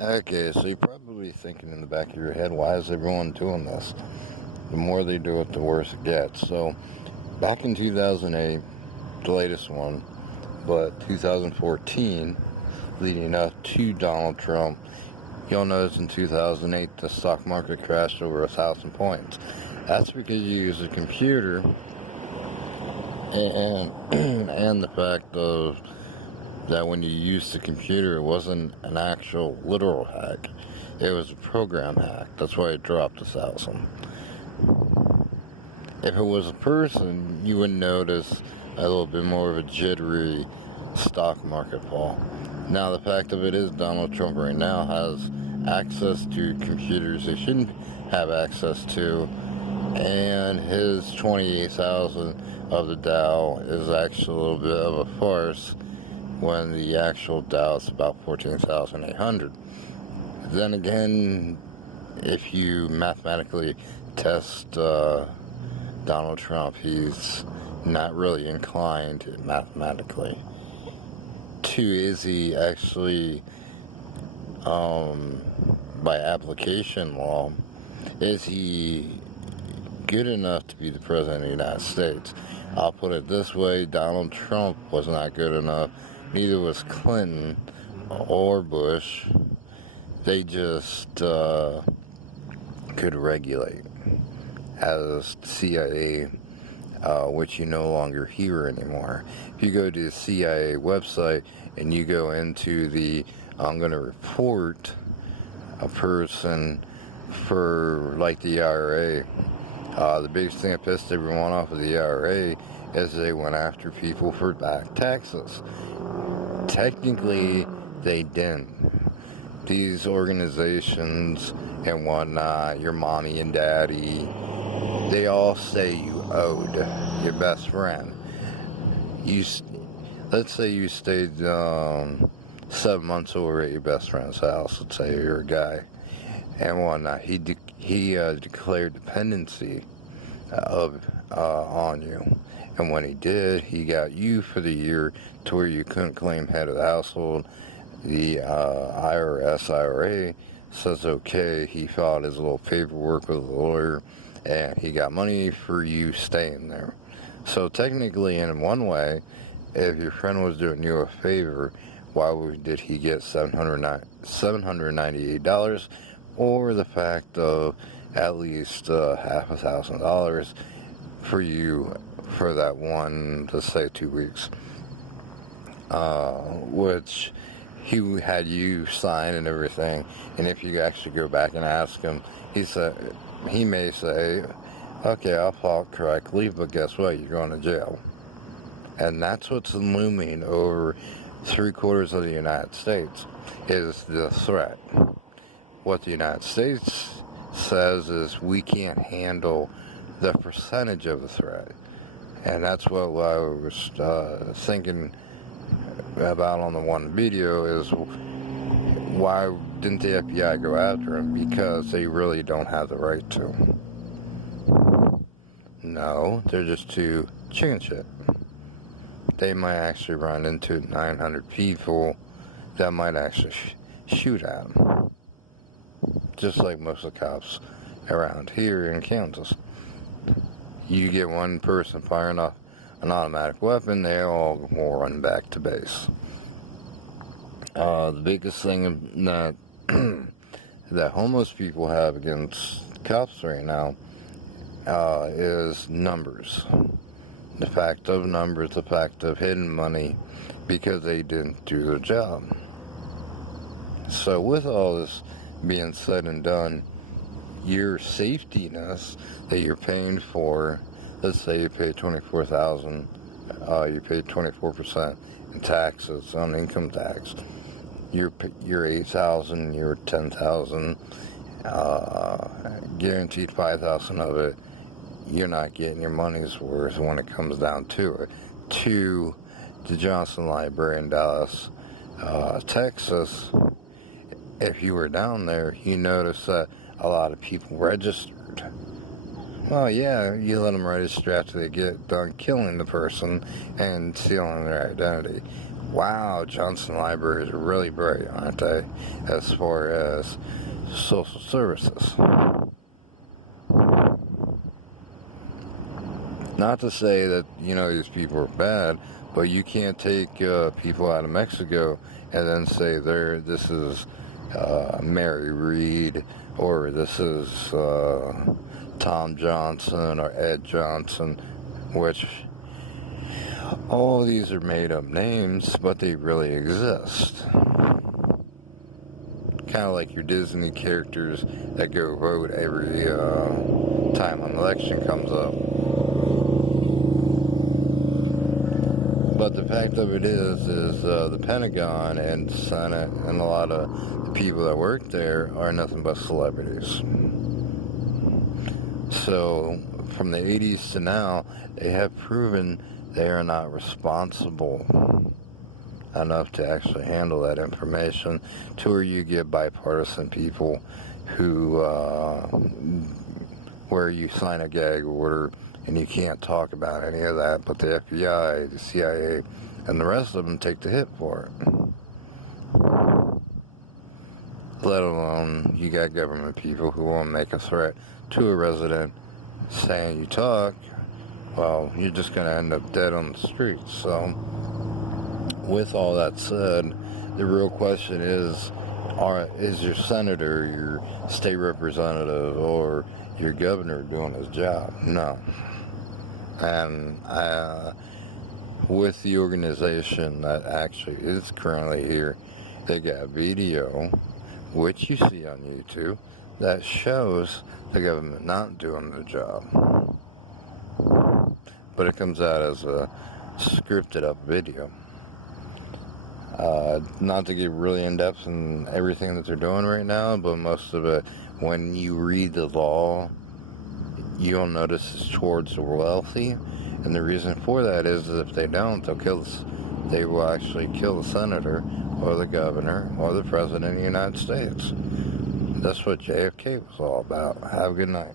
Okay, so you're probably thinking in the back of your head, why is everyone doing this? The more they do it, the worse it gets. So, back in 2008, the latest one, but 2014, leading up to Donald Trump, you'll notice in 2008 the stock market crashed over 1,000 points. That's because you use a computer and and the fact of that when you used the computer, it wasn't an actual literal hack. It was a program hack. That's why it dropped 1,000. If it was a person, you would notice a little bit more of a jittery stock market fall. Now, the fact of it is, Donald Trump right now has access to computers he shouldn't have access to, and his 28,000 of the Dow is actually a little bit of a farce when the actual Dow is about 14,800. Then again, if you mathematically test Donald Trump, he's not really inclined mathematically. Two, is he actually, by application law, is he good enough to be the president of the United States? I'll put it this way, Donald Trump was not good enough. Neither was Clinton or Bush. They just could regulate. As CIA, which you no longer hear anymore. If you go to the CIA website and you go into the I'm going to report a person for like the IRA, the biggest thing that pissed everyone off of the IRA is they went after people for back taxes. Technically, they didn't. These organizations and whatnot, your mommy and daddy, they all say you owed your best friend. Let's say you stayed 7 months over at your best friend's house. Let's say you're a guy and whatnot. He declared dependency on you, and when he did, he got you for the year to where you couldn't claim head of the household. The IRA says okay. He filed his little paperwork with a lawyer, and he got money for you staying there. So technically, in one way, if your friend was doing you a favor, why did he get $798, or the fact of at least half $1,000 for you for that one, let's say 2 weeks, which he had you sign and everything. And if you actually go back and ask him, he may say, okay, I'll file correctly, but guess what? You're going to jail. And that's what's looming over 3/4 of the United States is the threat. What the United States says is we can't handle the percentage of the threat. And that's what I was thinking about on the one video is why didn't the FBI go after him? Because they really don't have the right to. No, they're just too chicken shit. They might actually run into 900 people that might actually shoot at them. Just like most of the cops around here in Kansas. You get one person firing off an automatic weapon, they all will run back to base. The biggest thing that that homeless people have against cops right now is numbers. The fact of numbers, the fact of hidden money, because they didn't do their job. So with all this being said and done, your safetiness that you're paying for, let's say you pay $24,000, you pay 24% in taxes on income tax. You're $8,000, you're $10,000, guaranteed $5,000 of it. You're not getting your money's worth when it comes down to it. To the Johnson Library in Dallas, Texas, if you were down there, you notice that a lot of people registered. Well, yeah, you let them register after they get done killing the person and stealing their identity. wow, Johnson libraries are really bright, aren't they, as far as social services. Not to say that, these people are bad, but you can't take people out of Mexico and then say this is Mary Reed, or this is Tom Johnson or Ed Johnson, which all these are made up names, but they really exist. Kind of like your Disney characters that go vote every time an election comes up. But the fact of it is the Pentagon and Senate and a lot of the people that work there are nothing but celebrities. So from the 80s to now, they have proven they are not responsible enough to actually handle that information, to where you get bipartisan people who, where you sign a gag order and you can't talk about any of that, but the FBI, the CIA, and the rest of them take the hit for it. Let alone, you got government people who won't make a threat to a resident saying you talk, well, you're just going to end up dead on the streets. So, with all that said, the real question is your senator, your state representative, or your governor doing his job? No. And with the organization that actually is currently here, they got video, which you see on YouTube, that shows the government not doing their job. But it comes out as a scripted up video. Not to get really in depth in everything that they're doing right now, but most of it, when you read the law, you'll notice it's towards the wealthy, and the reason for that is if they don't, they will actually kill the senator or the governor or the president of the United States. That's what JFK was all about. Have a good night.